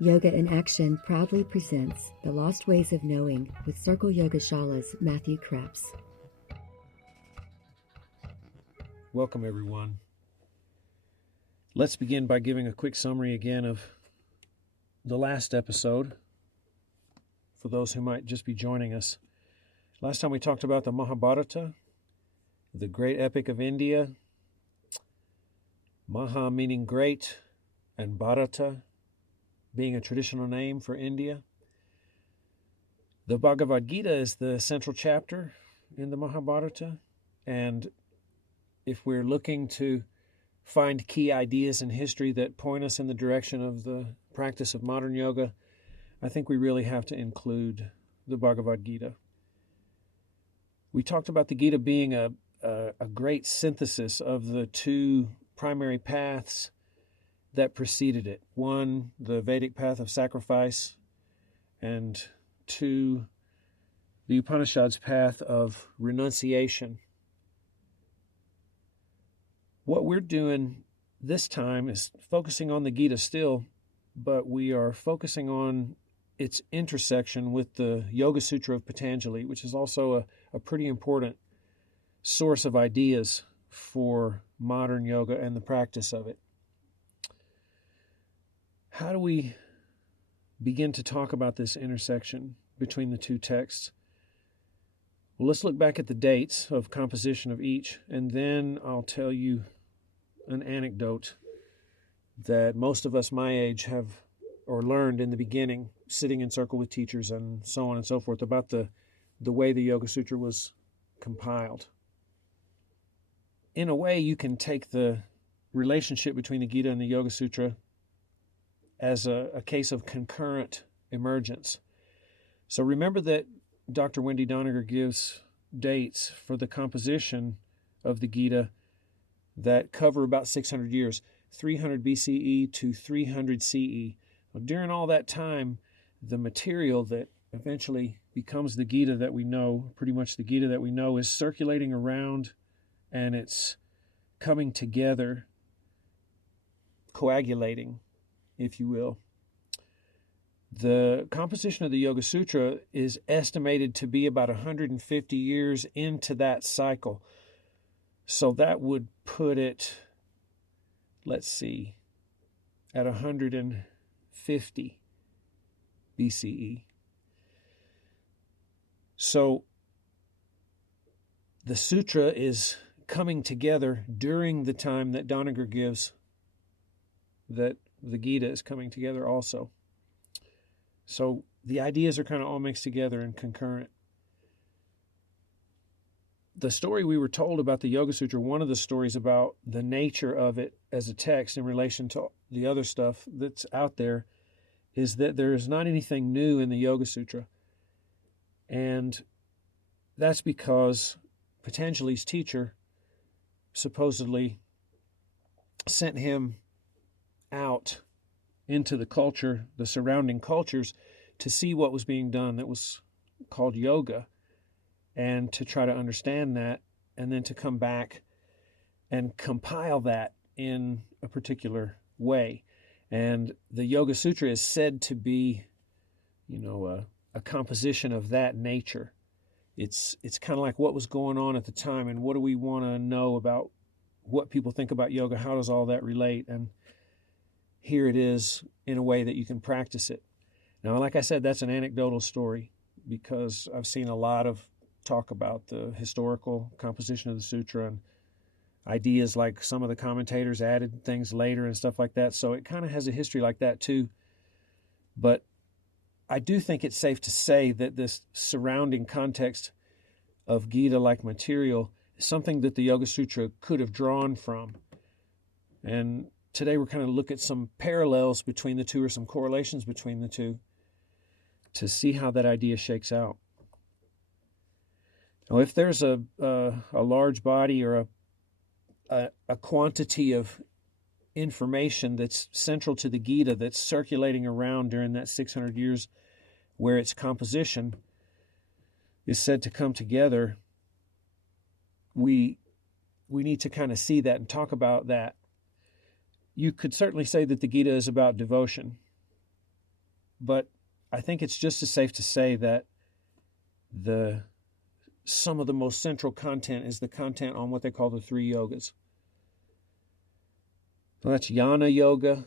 Yoga in Action proudly presents The Lost Ways of Knowing with Circle Yoga Shala's Matthew Krebs. Welcome, everyone. Let's begin by giving a quick summary again of the last episode for those who might just be joining us. Last time we talked about the Mahabharata, the great epic of India. Maha meaning great, and Bharata being a traditional name for India. The Bhagavad Gita is the central chapter in the Mahabharata, and if we're looking to find key ideas in history that point us in the direction of the practice of modern yoga, I think we really have to include the Bhagavad Gita. We talked about the Gita being a great synthesis of the two primary paths that preceded it. One, the Vedic path of sacrifice, and two, the Upanishads' path of renunciation. What we're doing this time is focusing on the Gita still, but we are focusing on its intersection with the Yoga Sutra of Patanjali, which is also a pretty important source of ideas for modern yoga and the practice of it. How do we begin to talk about this intersection between the two texts? Well, let's look back at the dates of composition of each, and then I'll tell you an anecdote that most of us my age have or learned in the beginning, sitting in circle with teachers and so on and so forth, about the way the Yoga Sutra was compiled. In a way, you can take the relationship between the Gita and the Yoga Sutra as a case of concurrent emergence. So remember that Dr. Wendy Doniger gives dates for the composition of the Gita that cover about 600 years, 300 BCE to 300 CE. Well, during all that time, the material that eventually becomes the Gita that we know, pretty much the Gita that we know, is circulating around, and it's coming together, coagulating, if you will. The composition of the Yoga Sutra is estimated to be about 150 years into that cycle. So that would put it, let's see, at 150 BCE. So the sutra is coming together during the time that Doniger gives that the Gita is coming together also. So the ideas are kind of all mixed together and concurrent. The story we were told about the Yoga Sutra, one of the stories about the nature of it as a text in relation to the other stuff that's out there, is that there is not anything new in the Yoga Sutra. And that's because Patanjali's teacher supposedly sent him out into the culture, the surrounding cultures, to see what was being done that was called yoga, and to try to understand that, and then to come back and compile that in a particular way. And the Yoga Sutra is said to be, a composition of that nature. It's kind of like what was going on at the time, and what do we want to know about what people think about yoga? How does all that relate? And here it is in a way that you can practice it. Now, like I said, that's an anecdotal story because I've seen a lot of talk about the historical composition of the sutra and ideas like some of the commentators added things later and stuff like that. So it kind of has a history like that too. But I do think it's safe to say that this surrounding context of Gita-like material is something that the Yoga Sutra could have drawn from. And today we're kind of look at some parallels between the two, or some correlations between the two, to see how that idea shakes out. Now, if there's a large body or a quantity of information that's central to the Gita that's circulating around during that 600 years where its composition is said to come together, we need to kind of see that and talk about that. You could certainly say that the Gita is about devotion. but I think it's just as safe to say that some of the most central content is the content on what they call the 3 yogas. So that's jnana yoga,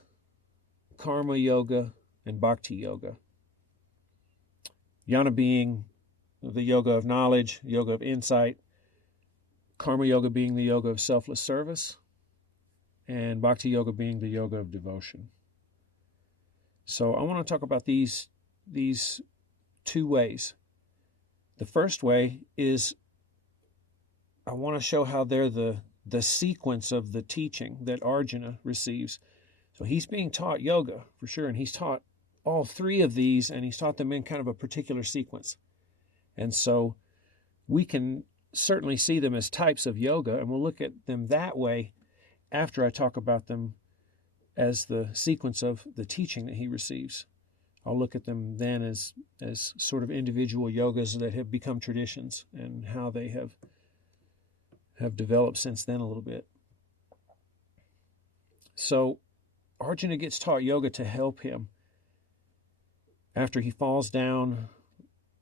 karma yoga, and bhakti yoga. Jnana being the yoga of knowledge, yoga of insight, karma yoga being the yoga of selfless service, and bhakti yoga being the yoga of devotion. So I want to talk about these 2 ways. The first way is I want to show how they're the sequence of the teaching that Arjuna receives. So he's being taught yoga for sure, and he's taught all 3 of these, and he's taught them in kind of a particular sequence. And so we can certainly see them as types of yoga, and we'll look at them that way after I talk about them as the sequence of the teaching that he receives. I'll look at them then as sort of individual yogas that have become traditions and how they have developed since then a little bit. So Arjuna gets taught yoga to help him after he falls down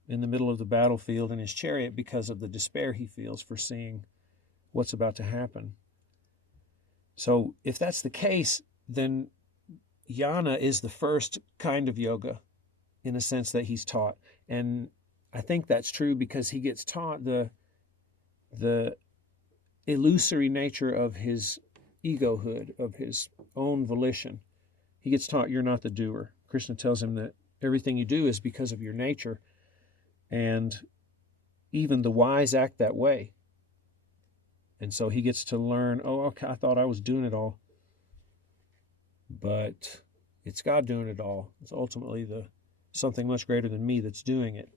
in the middle of the battlefield in his chariot because of the despair he feels for seeing what's about to happen. So if that's the case, then jnana is the first kind of yoga in a sense that he's taught. And I think that's true because he gets taught the illusory nature of his egohood, of his own volition. He gets taught you're not the doer. Krishna tells him that everything you do is because of your nature, and even the wise act that way. And so he gets to learn, oh, okay, I thought I was doing it all. But it's God doing it all. It's ultimately something much greater than me that's doing it.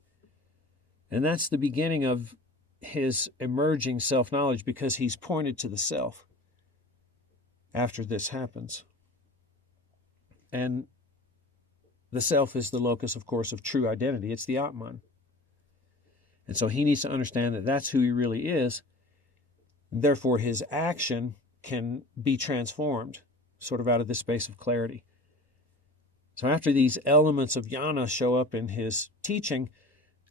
And that's the beginning of his emerging self-knowledge because he's pointed to the self after this happens. And the self is the locus, of course, of true identity. It's the Atman. And so he needs to understand that that's who he really is. Therefore, his action can be transformed sort of out of this space of clarity. So after these elements of jnana show up in his teaching,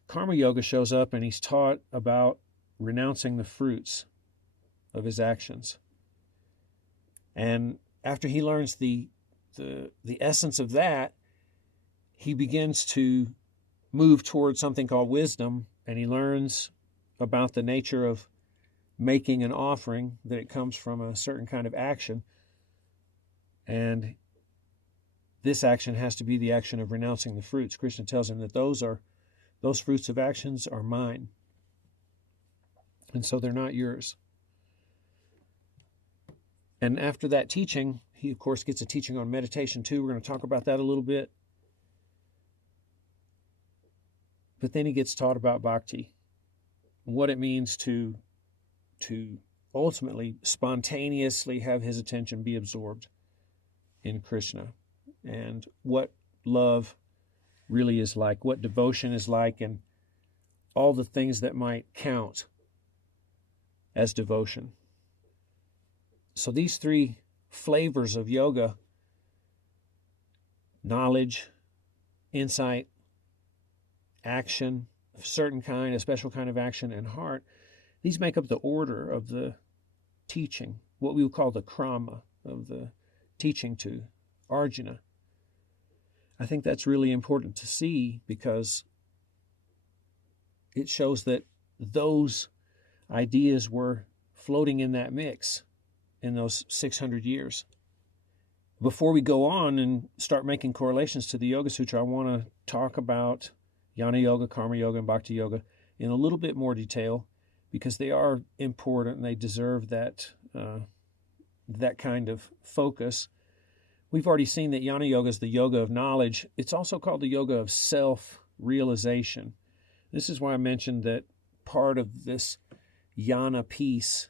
karma yoga shows up and he's taught about renouncing the fruits of his actions. And after he learns the essence of that, he begins to move towards something called wisdom, and he learns about the nature of making an offering, that it comes from a certain kind of action. And this action has to be the action of renouncing the fruits. Krishna tells him that those fruits of actions are mine. And so they're not yours. And after that teaching, he of course gets a teaching on meditation too. We're going to talk about that a little bit. But then he gets taught about bhakti, what it means to ultimately spontaneously have his attention be absorbed in Krishna, and what love really is like, what devotion is like, and all the things that might count as devotion. So these 3 flavors of yoga, knowledge, insight, action, a certain kind, a special kind of action, and heart, these make up the order of the teaching, what we would call the krama of the teaching to Arjuna. I think that's really important to see because it shows that those ideas were floating in that mix in those 600 years. Before we go on and start making correlations to the Yoga Sutra, I want to talk about jnana yoga, karma yoga, and bhakti yoga in a little bit more detail because they are important and they deserve that kind of focus. We've already seen that jnana yoga is the yoga of knowledge. It's also called the yoga of self-realization. This is why I mentioned that part of this jnana piece,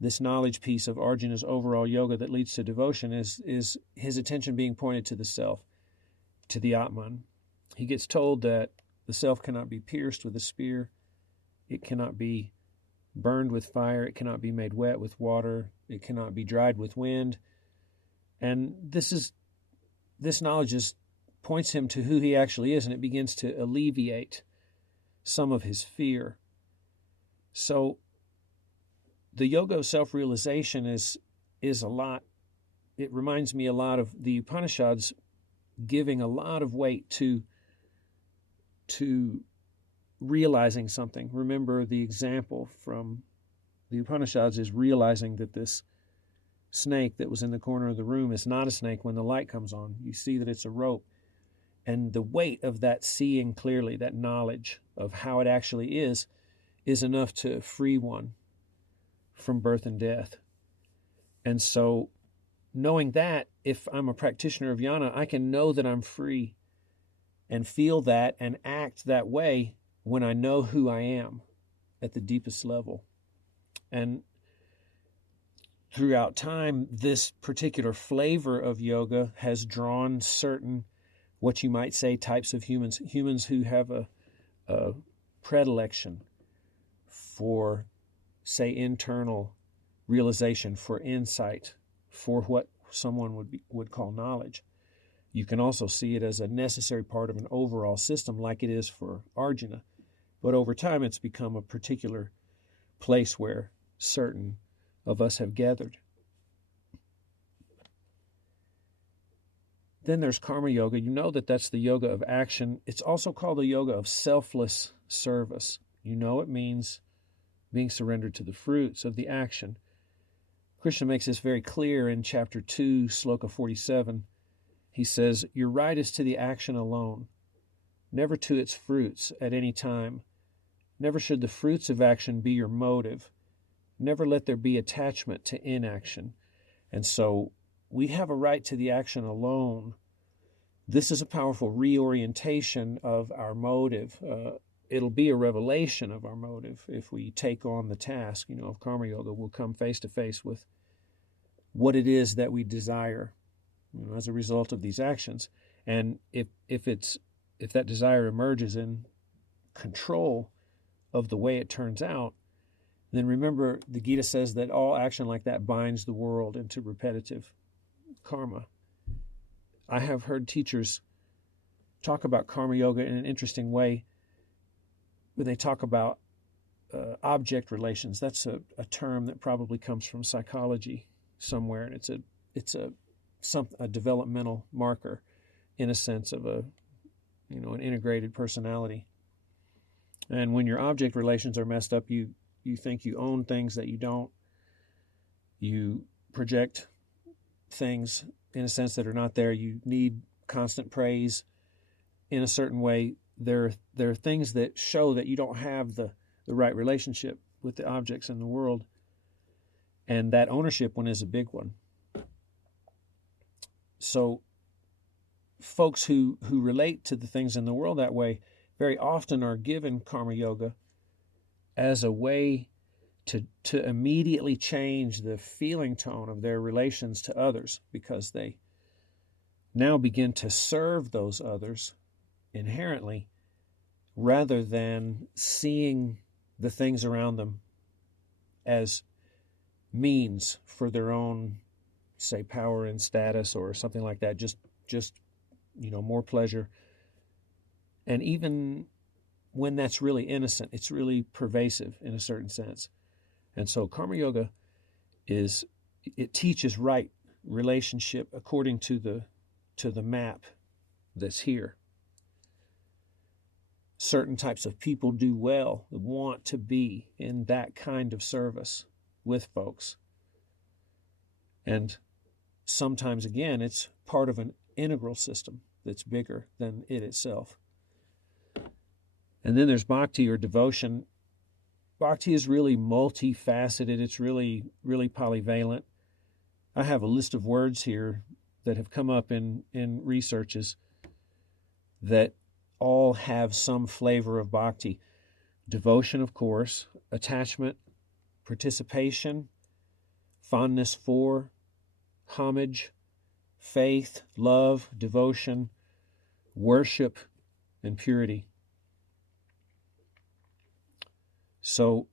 this knowledge piece of Arjuna's overall yoga that leads to devotion is his attention being pointed to the self, to the Atman. He gets told that the self cannot be pierced with a spear. It cannot be burned with fire. It cannot be made wet with water. It cannot be dried with wind. And this knowledge is points him to who he actually is, and it begins to alleviate some of his fear. So the yoga of self-realization is a lot. It reminds me a lot of the Upanishads giving a lot of weight to realizing something. Remember, the example from the Upanishads is realizing that this snake that was in the corner of the room is not a snake when the light comes on. You see that it's a rope. And the weight of that seeing clearly, that knowledge of how it actually is enough to free one from birth and death. And so, knowing that, if I'm a practitioner of jnana, I can know that I'm free and feel that and act that way when I know who I am at the deepest level. And throughout time, this particular flavor of yoga has drawn certain, what you might say, types of humans who have a predilection for, say, internal realization, for insight, for what someone would call knowledge. You can also see it as a necessary part of an overall system, like it is for Arjuna. But over time, it's become a particular place where certain of us have gathered. Then there's karma yoga. You know that that's the yoga of action. It's also called the yoga of selfless service. You know it means being surrendered to the fruits of the action. Krishna makes this very clear in chapter 2, sloka 47. He says, "Your right is to the action alone, never to its fruits at any time. Never should the fruits of action be your motive. Never let there be attachment to inaction." And so we have a right to the action alone. This is a powerful reorientation of our motive. It'll be a revelation of our motive if we take on the task, of karma yoga. We'll come face to face with what it is that we desire, as a result of these actions. And if that desire emerges in control of the way it turns out, then remember the Gita says that all action like that binds the world into repetitive karma. I have heard teachers talk about karma yoga in an interesting way when they talk about object relations. That's a term that probably comes from psychology somewhere, and it's a developmental marker in a sense of an integrated personality. And when your object relations are messed up, you think you own things that you don't. You project things in a sense that are not there. You need constant praise in a certain way. There are things that show that you don't have the right relationship with the objects in the world. And that ownership one is a big one. So folks who relate to the things in the world that way very often are given karma yoga as a way to immediately change the feeling tone of their relations to others, because they now begin to serve those others inherently rather than seeing the things around them as means for their own, say, power and status or something like that, just more pleasure. And even when that's really innocent, it's really pervasive in a certain sense. And so karma yoga it teaches right relationship according to the map that's here. Certain types of people do well, want to be in that kind of service with folks. And sometimes, again, it's part of an integral system that's bigger than it itself. And then there's bhakti, or devotion. Bhakti is really multifaceted. It's really, really polyvalent. I have a list of words here that have come up in researches that all have some flavor of bhakti. Devotion, of course, attachment, participation, fondness for, homage, faith, love, devotion, worship, and purity. So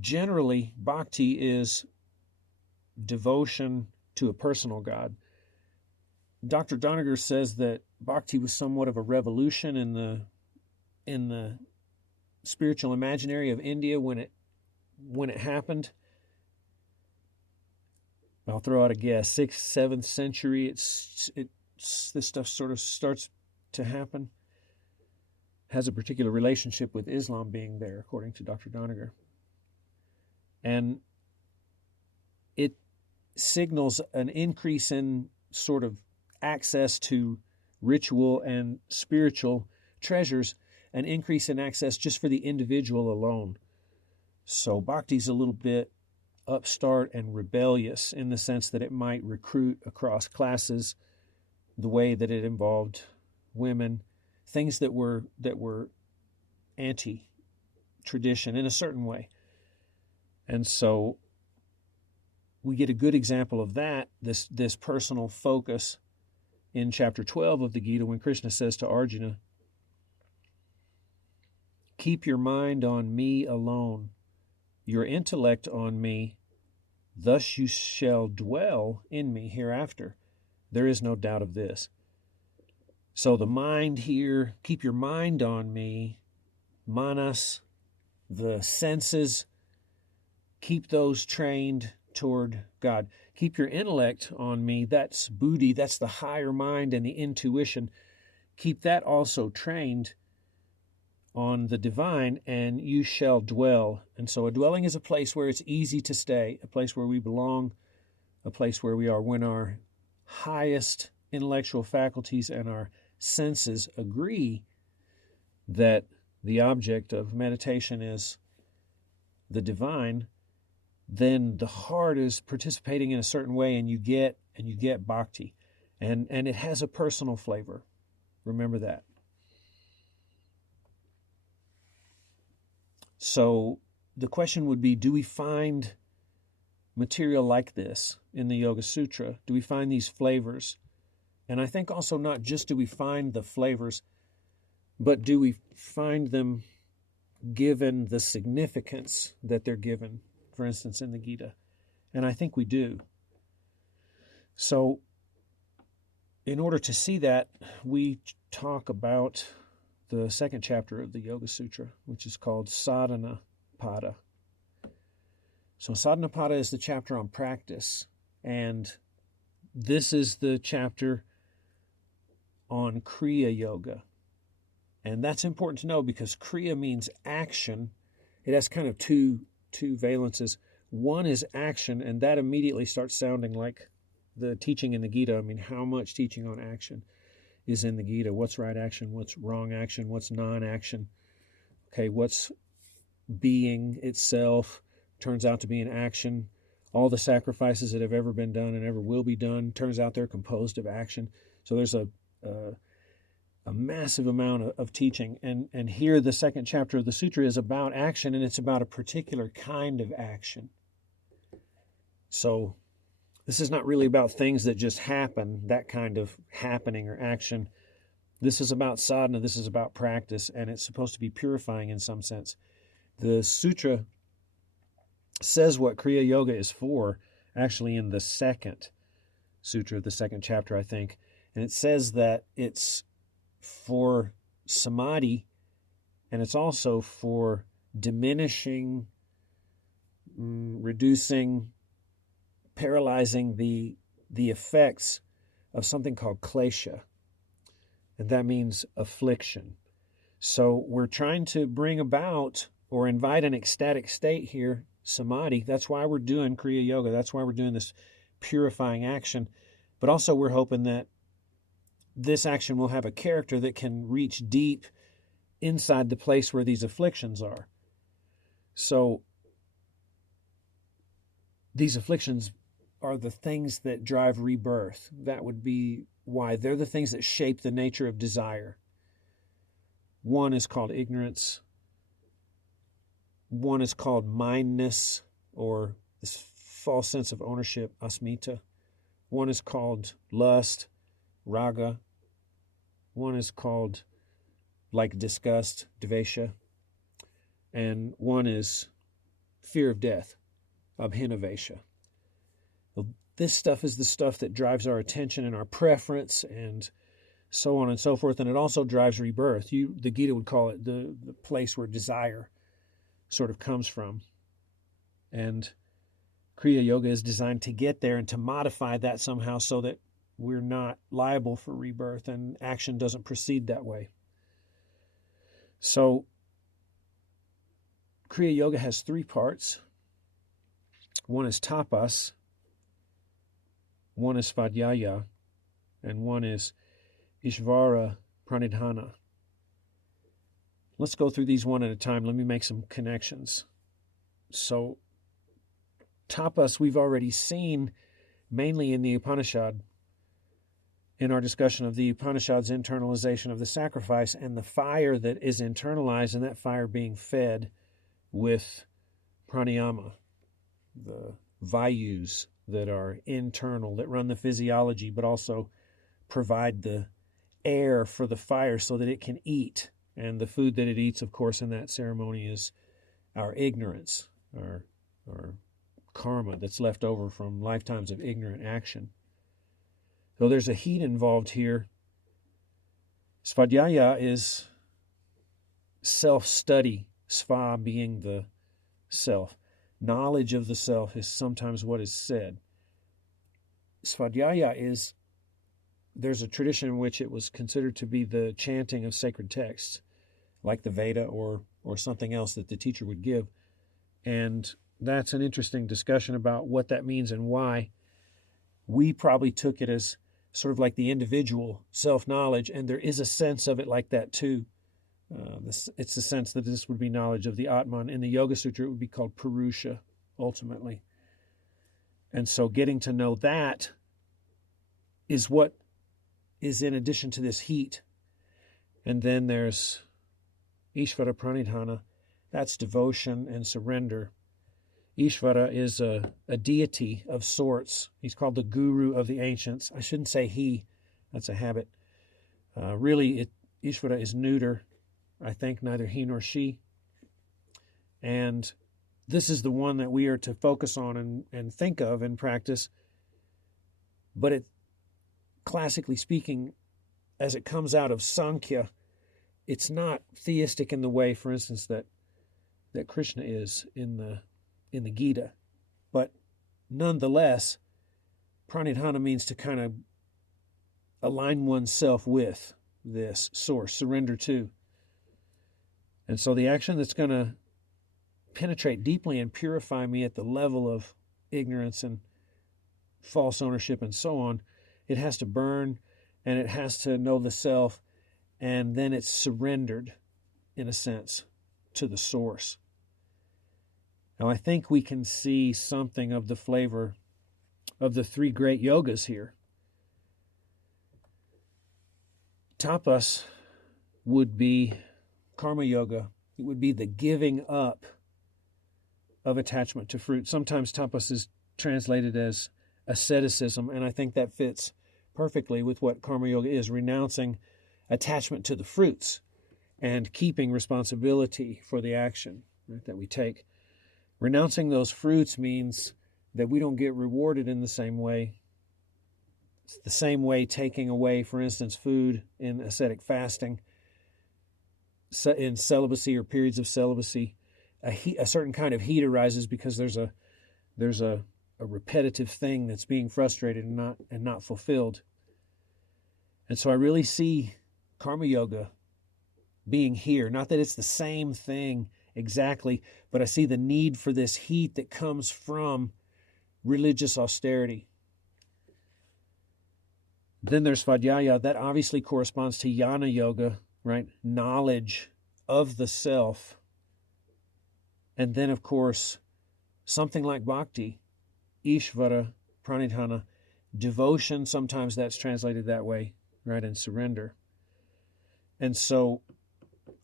generally, bhakti is devotion to a personal God. Dr. Doniger says that bhakti was somewhat of a revolution in the spiritual imaginary of India when it happened. I'll throw out a guess, 6th, 7th century. This stuff sort of starts to happen. Has a particular relationship with Islam being there, according to Dr. Doniger. And it signals an increase in sort of access to ritual and spiritual treasures, an increase in access just for the individual alone. So bhakti's a little bit upstart and rebellious in the sense that it might recruit across classes, the way that it involved women, things that were anti-tradition in a certain way. And so we get a good example of that, this personal focus in chapter 12 of the Gita when Krishna says to Arjuna, keep your mind on me alone, your intellect on me, thus you shall dwell in me hereafter. There is no doubt of this. So the mind here, keep your mind on me, manas, the senses, keep those trained toward God. Keep your intellect on me, that's buddhi, that's the higher mind and the intuition. Keep that also trained on the divine, and you shall dwell. And so a dwelling is a place where it's easy to stay, a place where we belong, a place where we are when our highest intellectual faculties and our senses agree that the object of meditation is the divine, then the heart is participating in a certain way, and you get bhakti. And it has a personal flavor. Remember that. So the question would be, do we find material like this in the Yoga Sutra? Do we find these flavors? And I think also not just do we find the flavors, but do we find them given the significance that they're given, for instance, in the Gita? And I think we do. So in order to see that, we talk about the second chapter of the Yoga Sutra, which is called Sadhana Pada. So Sadhana Pada is the chapter on practice, and this is the chapter on Kriya Yoga. And that's important to know because Kriya means action. It has kind of two valences. One is action, and that immediately starts sounding like the teaching in the Gita. I mean, how much teaching on action is in the Gita? What's right action? What's wrong action? What's non-action? Okay, what's being itself turns out to be an action. All the sacrifices that have ever been done and ever will be done turns out they're composed of action. So there's a massive amount of teaching. And here the second chapter of the sutra is about action, and it's about a particular kind of action. So this is not really about things that just happen, that kind of happening or action. This is about sadhana, this is about practice, and it's supposed to be purifying in some sense. The sutra says what Kriya Yoga is for, actually in the second sutra, the second chapter, I think. And it says that it's for samadhi, and it's also for diminishing, reducing, paralyzing the effects of something called klesha, and that means affliction. So we're trying to bring about or invite an ecstatic state here, samadhi. That's why we're doing Kriya Yoga. That's why we're doing this purifying action. But also we're hoping that this action will have a character that can reach deep inside the place where these afflictions are. So these afflictions are the things that drive rebirth. That would be why. They're the things that shape the nature of desire. One is called ignorance. One is called mindness, or this false sense of ownership, asmita. One is called lust, raga. One is called, like disgust, dvesha. And one is fear of death, abhinavesha. This stuff is the stuff that drives our attention and our preference and so on and so forth. And it also drives rebirth. The Gita would call it the place where desire sort of comes from. And Kriya Yoga is designed to get there and to modify that somehow so that we're not liable for rebirth and action doesn't proceed that way. So Kriya Yoga has 3 parts. One is tapas, one is svadhyaya, and one is Ishvarapranidhana. Let's go through these one at a time. Let me make some connections. So tapas we've already seen mainly in the Upanishad, in our discussion of the Upanishad's internalization of the sacrifice and the fire that is internalized, and that fire being fed with pranayama, the vayus that are internal, that run the physiology, but also provide the air for the fire so that it can eat. And the food that it eats, of course, in that ceremony is our ignorance, our karma that's left over from lifetimes of ignorant action. So there's a heat involved here. Svadhyaya is self-study, sva being the self. Knowledge of the self is sometimes what is said. Svadhyaya is, there's a tradition in which it was considered to be the chanting of sacred texts, like the Veda or something else that the teacher would give. And that's an interesting discussion about what that means and why. We probably took it as sort of like the individual self-knowledge, and there is a sense of it like that too. It's the sense that this would be knowledge of the Atman. In the Yoga Sutra, it would be called Purusha, ultimately. And so getting to know that is what is in addition to this heat. And then there's Ishvarapranidhana. That's devotion and surrender. Ishvara is a deity of sorts. He's called the guru of the ancients. I shouldn't say he. That's a habit. Really, Ishvara is neuter. I think neither he nor she. And this is the one that we are to focus on and think of and practice. But it, classically speaking, as it comes out of Sankhya, it's not theistic in the way, for instance, that Krishna is in the Gita. But nonetheless, pranidhana means to kind of align oneself with this source, surrender to. And so the action that's going to penetrate deeply and purify me at the level of ignorance and false ownership and so on, it has to burn and it has to know the self, and then it's surrendered, in a sense, to the source. Now, I think we can see something of the flavor of the 3 great yogas here. Tapas would be karma yoga. It would be the giving up of attachment to fruit. Sometimes tapas is translated as asceticism, and I think that fits perfectly with what karma yoga is, renouncing attachment to the fruits and keeping responsibility for the action, right, that we take. Renouncing those fruits means that we don't get rewarded in the same way. It's the same way taking away, for instance, food in ascetic fasting, in celibacy or periods of celibacy. A certain kind of heat arises because there's a repetitive thing that's being frustrated and not fulfilled. And so I really see karma yoga being here. Not that it's the same thing exactly, but I see the need for this heat that comes from religious austerity. Then there's svadhyaya. That obviously corresponds to jnana yoga, right? Knowledge of the self. And then, of course, something like bhakti, Ishvara, pranidhana, devotion, sometimes that's translated that way, right? And surrender. And so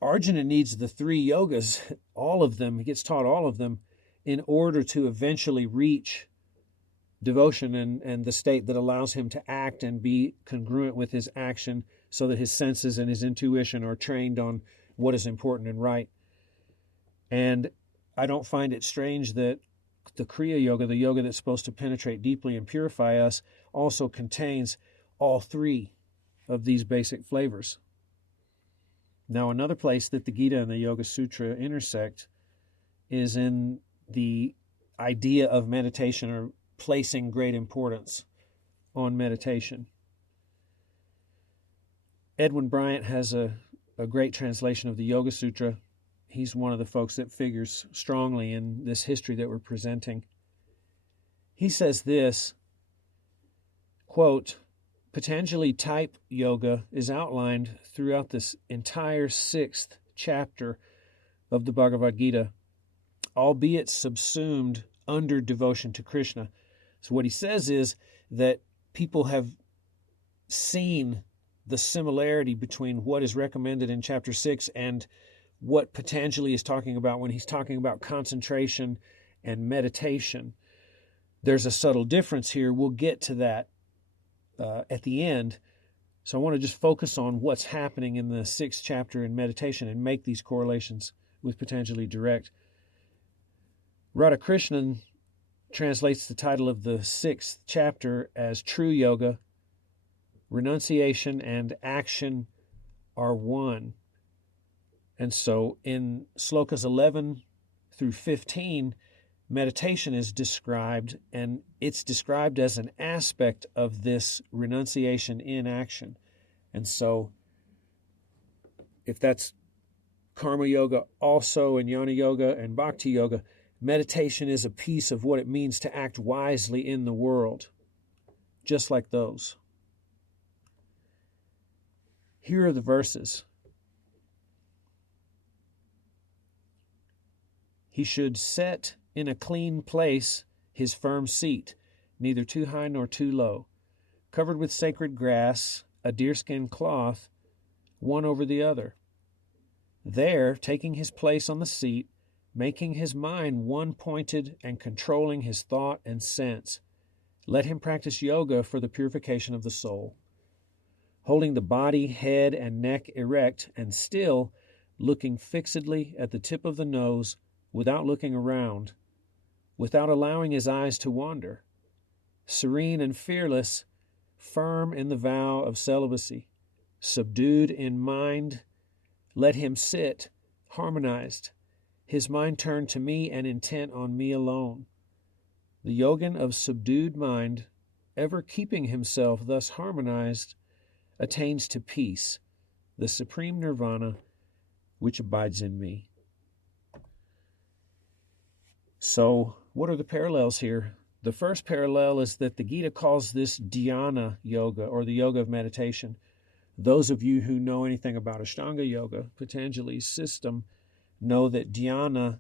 Arjuna needs the 3 yogas, all of them. He gets taught all of them in order to eventually reach devotion and the state that allows him to act and be congruent with his action so that his senses and his intuition are trained on what is important and right. And I don't find it strange that the Kriya Yoga, the yoga that's supposed to penetrate deeply and purify us, also contains all 3. of these basic flavors. Now, another place that the Gita and the Yoga Sutra intersect is in the idea of meditation, or placing great importance on meditation. Edwin Bryant has a great translation of the Yoga Sutra. He's one of the folks that figures strongly in this history that we're presenting. He says this, quote, Patanjali type yoga is outlined throughout this entire 6th chapter of the Bhagavad Gita, albeit subsumed under devotion to Krishna. So what he says is that people have seen the similarity between what is recommended in chapter 6 and what Patanjali is talking about when he's talking about concentration and meditation. There's a subtle difference here. We'll get to that at the end. So I want to just focus on what's happening in the 6th chapter in meditation and make these correlations with Patanjali direct. Radhakrishnan translates the title of the 6th chapter as True Yoga. Renunciation and action are one. And so in slokas 11 through 15, meditation is described, and it's described as an aspect of this renunciation in action. And so if that's karma yoga, also in jnana yoga and bhakti yoga, meditation is a piece of what it means to act wisely in the world, just like those. Here are the verses. He should set in a clean place his firm seat, neither too high nor too low, covered with sacred grass, a deerskin cloth, one over the other. There, taking his place on the seat, making his mind one-pointed and controlling his thought and sense, let him practice yoga for the purification of the soul. Holding the body, head, and neck erect and still, looking fixedly at the tip of the nose without looking around, without allowing his eyes to wander, serene and fearless, firm in the vow of celibacy, subdued in mind, let him sit, harmonized, his mind turned to me and intent on me alone. The yogin of subdued mind, ever keeping himself thus harmonized, attains to peace, the supreme nirvana which abides in me. So, what are the parallels here? The first parallel is that the Gita calls this dhyana yoga, or the yoga of meditation. Those of you who know anything about Ashtanga yoga, Patanjali's system, know that dhyana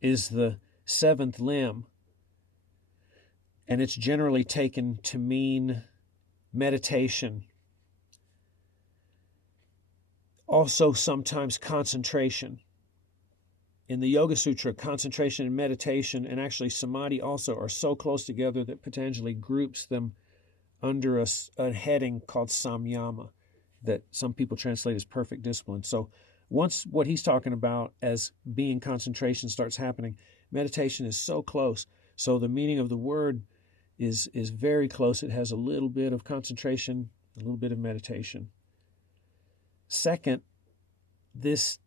is the 7th limb, and it's generally taken to mean meditation. Also, sometimes concentration. In the Yoga Sutra, concentration and meditation, and actually samadhi also, are so close together that Patanjali groups them under a heading called samyama, that some people translate as perfect discipline. So once what he's talking about as being concentration starts happening, meditation is so close. So the meaning of the word is very close. It has a little bit of concentration, a little bit of meditation. Second, this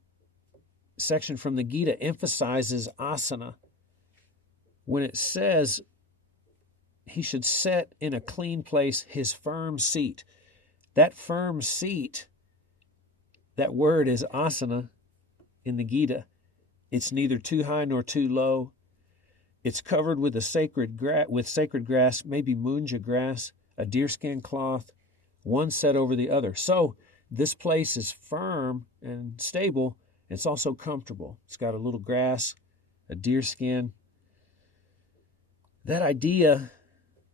section from the Gita emphasizes asana. When it says he should set in a clean place his firm seat, that firm seat, that word is asana in the Gita. It's neither too high nor too low. It's covered with sacred grass, maybe munja grass, a deerskin cloth, one set over the other. So this place is firm and stable. It's also comfortable. It's got a little grass, a deerskin. That idea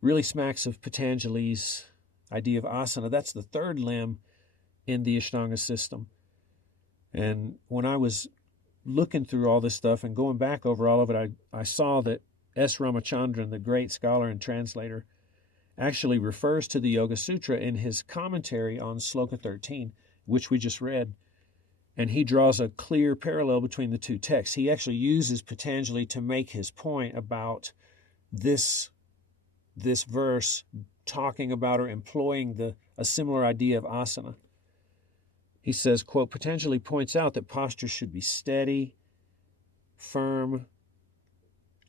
really smacks of Patanjali's idea of asana. That's the 3rd limb in the Ashtanga system. And when I was looking through all this stuff and going back over all of it, I saw that S. Ramachandran, the great scholar and translator, actually refers to the Yoga Sutra in his commentary on Sloka 13, which we just read. And he draws a clear parallel between the two texts. He actually uses Patanjali to make his point about this verse talking about or employing a similar idea of asana. He says, quote, Patanjali points out that posture should be steady, firm,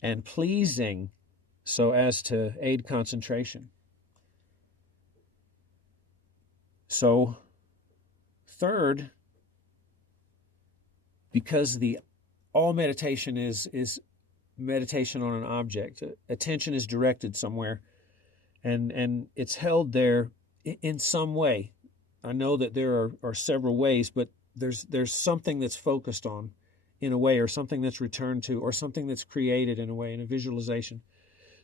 and pleasing so as to aid concentration. So, third, because all meditation is meditation on an object, attention is directed somewhere, and it's held there in some way. I know that there are several ways, but there's something that's focused on in a way, or something that's returned to, or something that's created in a way, in a visualization.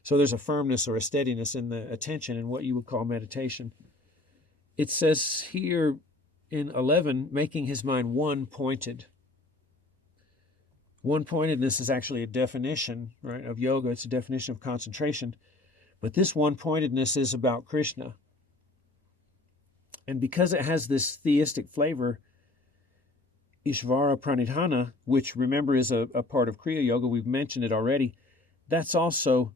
So there's a firmness or a steadiness in the attention in what you would call meditation. It says here in 11, making his mind one-pointed. One-pointedness is actually a definition, right, of yoga. It's a definition of concentration. But this one-pointedness is about Krishna. And because it has this theistic flavor, Ishvarapranidhana, which remember is a part of Kriya Yoga, we've mentioned it already, that's also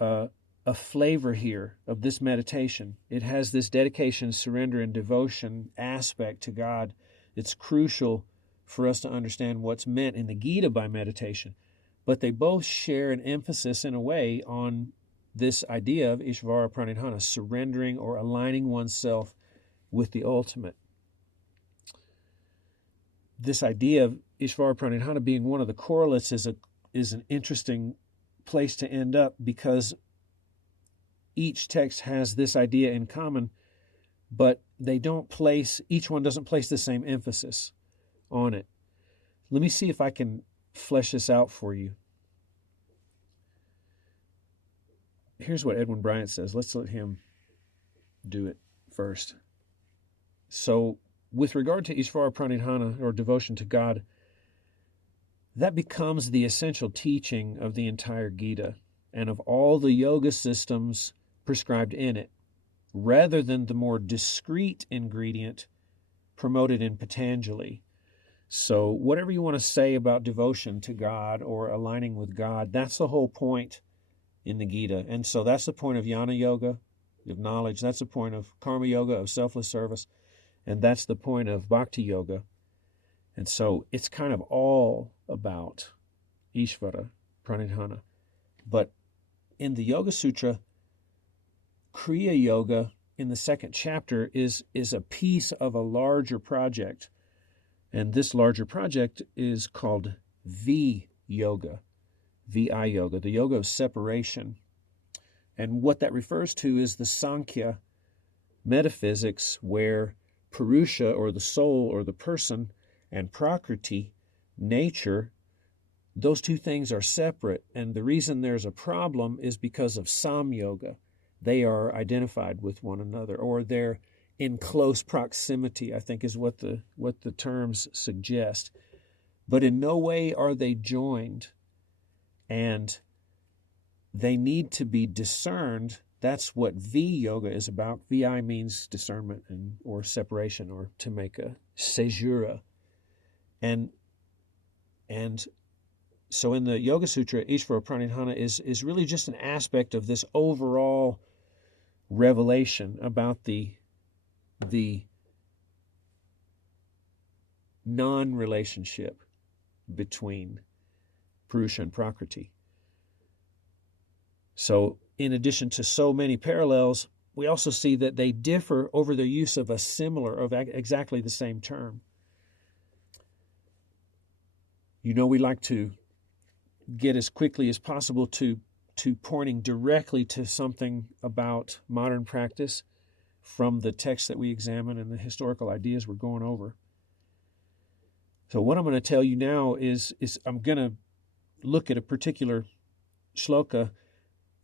a flavor here of this meditation. It has this dedication, surrender, and devotion aspect to God. It's crucial for us to understand what's meant in the Gita by meditation. But they both share an emphasis in a way on this idea of Ishvarapranidhana, surrendering or aligning oneself with the ultimate. This idea of Ishvarapranidhana being one of the correlates is an interesting place to end up, because each text has this idea in common, but each one doesn't place the same emphasis on it. Let me see if I can flesh this out for you. Here's what Edwin Bryant says. Let's let him do it first. So, with regard to Ishvarapranidhana, or devotion to God, that becomes the essential teaching of the entire Gita and of all the yoga systems prescribed in it, rather than the more discrete ingredient promoted in Patanjali. So whatever you want to say about devotion to God or aligning with God, that's the whole point in the Gita. And so that's the point of jnana yoga, of knowledge. That's the point of karma yoga, of selfless service. And that's the point of bhakti yoga. And so it's kind of all about Ishvara Pranidhana. But in the Yoga Sutra, Kriya Yoga in the second chapter is a piece of a larger project. And this larger project is called V-Yoga, V-I Yoga, the yoga of separation. And what that refers to is the Sankhya metaphysics, where Purusha, or the soul or the person, and Prakriti, nature, those two things are separate. And the reason there's a problem is because of Samyoga. They are identified with one another, or they're in close proximity, I think is what the terms suggest. But in no way are they joined, and they need to be discerned. That's what V-Yoga is about. V-I means discernment or separation, or to make a caesura. And so in the Yoga Sutra, Ishvarapranidhana is really just an aspect of this overall revelation about the non-relationship between Purusha and Prakriti. So in addition to so many parallels, we also see that they differ over their use of exactly the same term. You know, we like to get as quickly as possible to pointing directly to something about modern practice from the text that we examine and the historical ideas we're going over. So what I'm going to tell you now is I'm going to look at a particular shloka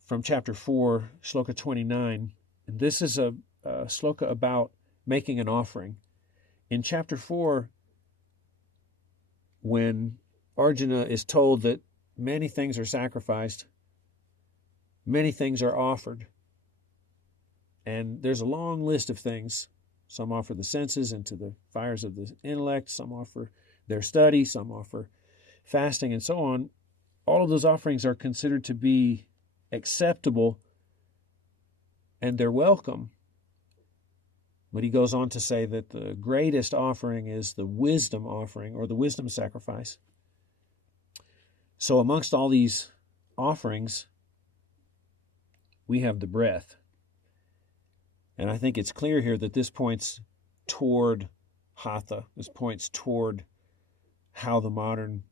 from chapter 4, shloka 29. And this is a shloka about making an offering. In chapter 4, when Arjuna is told that many things are sacrificed, many things are offered, and there's a long list of things. Some offer the senses into the fires of the intellect, some offer their study, some offer fasting, and so on. All of those offerings are considered to be acceptable and they're welcome. But he goes on to say that the greatest offering is the wisdom offering, or the wisdom sacrifice. So amongst all these offerings, we have the breath. And I think it's clear here that this points toward hatha. This points toward how the modern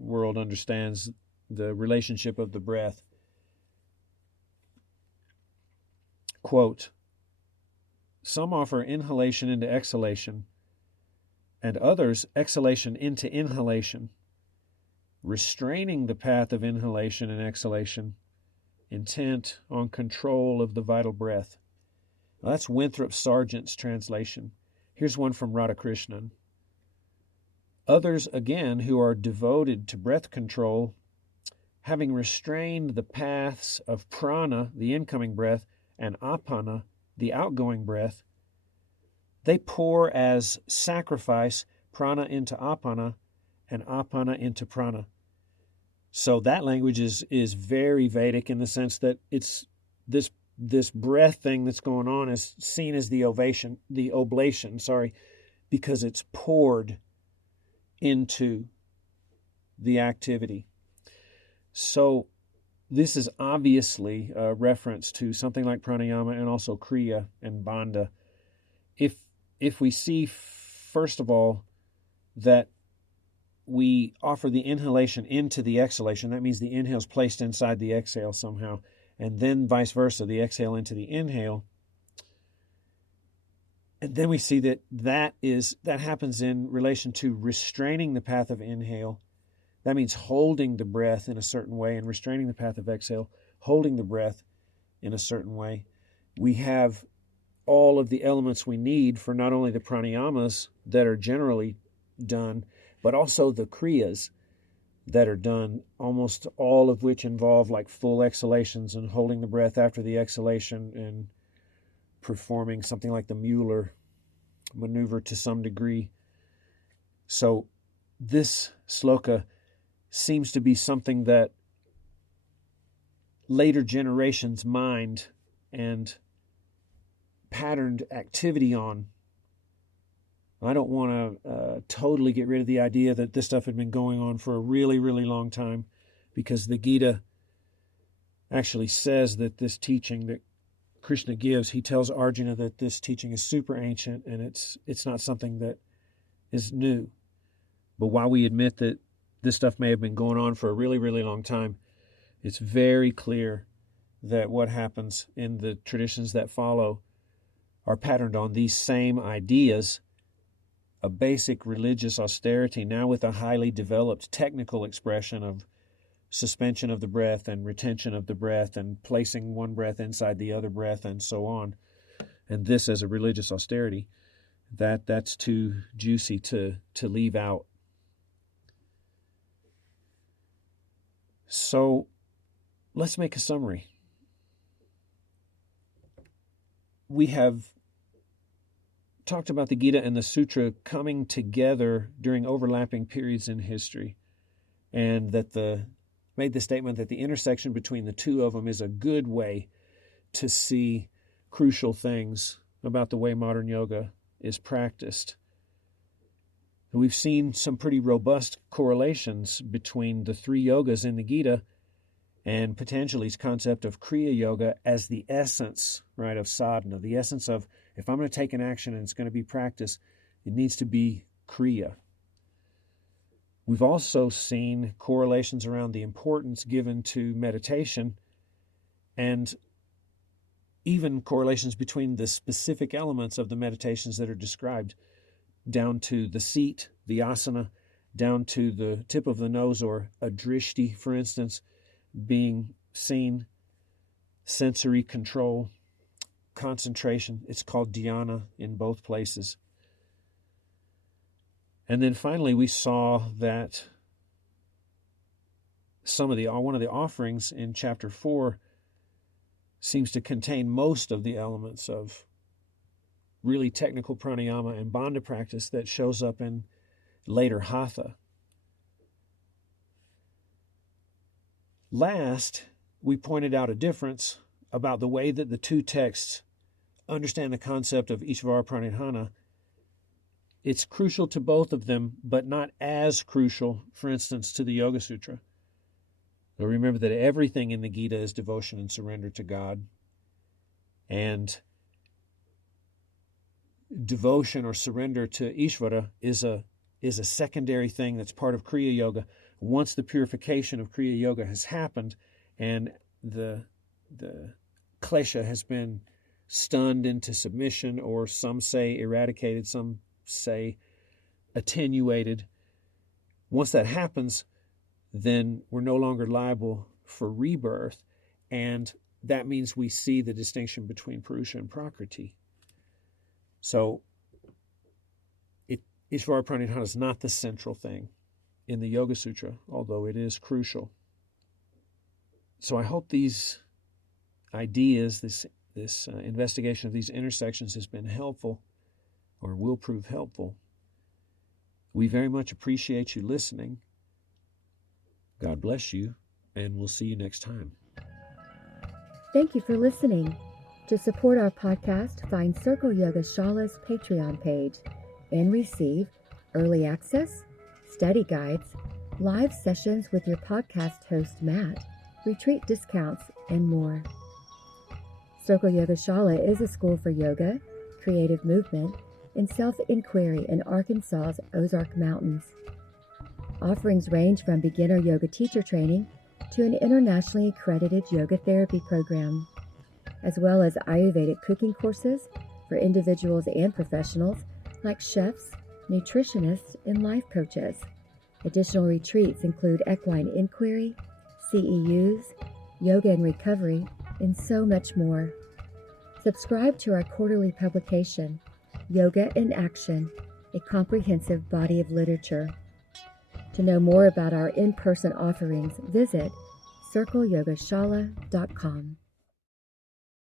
world understands the relationship of the breath. Quote, some offer inhalation into exhalation, and others exhalation into inhalation, restraining the path of inhalation and exhalation, intent on control of the vital breath. Now, that's Winthrop Sargent's translation. Here's one from Radhakrishnan. Others, again, who are devoted to breath control, having restrained the paths of prana, the incoming breath, and apana, the outgoing breath, they pour as sacrifice prana into apana and apana into prana. So that language is very Vedic in the sense that it's this breath thing that's going on is seen as the oblation, because it's poured into the activity. So this is obviously a reference to something like pranayama and also kriya and bandha. If we see, first of all, that we offer the inhalation into the exhalation, that means the inhale is placed inside the exhale somehow, and then vice versa, the exhale into the inhale. And then we see that happens in relation to restraining the path of inhale. That means holding the breath in a certain way, and restraining the path of exhale, holding the breath in a certain way. We have all of the elements we need for not only the pranayamas that are generally done, but also the kriyas that are done, almost all of which involve like full exhalations and holding the breath after the exhalation and performing something like the Mueller maneuver to some degree. So this sloka seems to be something that later generations mined and patterned activity on. I don't want to totally get rid of the idea that this stuff had been going on for a really, really long time, because the Gita actually says that this teaching that Krishna gives, he tells Arjuna that this teaching is super ancient and it's not something that is new. But while we admit that this stuff may have been going on for a really, really long time, it's very clear that what happens in the traditions that follow are patterned on these same ideas, a basic religious austerity, now with a highly developed technical expression of suspension of the breath and retention of the breath and placing one breath inside the other breath and so on. And this as a religious austerity, that's too juicy to leave out. So let's make a summary. We have talked about the Gita and the Sutra coming together during overlapping periods in history, and that made the statement that the intersection between the two of them is a good way to see crucial things about the way modern yoga is practiced. We've seen some pretty robust correlations between the three yogas in the Gita and Patanjali's concept of Kriya Yoga as the essence, right, of sadhana, the essence of, if I'm going to take an action and it's going to be practice, it needs to be Kriya. We've also seen correlations around the importance given to meditation, and even correlations between the specific elements of the meditations that are described, down to the seat, the asana, down to the tip of the nose, or a drishti, for instance, being seen, sensory control, concentration. It's called jnana in both places. And then finally, we saw that one of the offerings in chapter 4 seems to contain most of the elements of really technical pranayama and bandha practice that shows up in later hatha. Last, we pointed out a difference about the way that the two texts understand the concept of Ishvarapranidhana, it's crucial to both of them, but not as crucial, for instance, to the Yoga Sutra. So remember that everything in the Gita is devotion and surrender to God. And devotion or surrender to Ishvara is a secondary thing that's part of Kriya Yoga. Once the purification of Kriya Yoga has happened and the klesha has been stunned into submission, or some say eradicated, some say attenuated, once that happens, then we're no longer liable for rebirth, and that means we see the distinction between Purusha and Prakriti. So Ishvarapranidhana is not the central thing in the Yoga Sutra, although it is crucial. So I hope these ideas, this investigation of these intersections has been helpful, or will prove helpful. We very much appreciate you listening. God bless you, and we'll see you next time. Thank you for listening. To support our podcast, find Circle Yoga Shala's Patreon page and receive early access, study guides, live sessions with your podcast host Matt, retreat discounts, and more. Circle Yoga Shala is a school for yoga, creative movement, and self-inquiry in Arkansas's Ozark Mountains. Offerings range from beginner yoga teacher training to an internationally accredited yoga therapy program, as well as Ayurvedic cooking courses for individuals and professionals like chefs, nutritionists, and life coaches. Additional retreats include equine inquiry, CEUs, yoga and recovery, and so much more. Subscribe to our quarterly publication, Yoga in Action, a comprehensive body of literature. To know more about our in-person offerings, visit circleyogashala.com.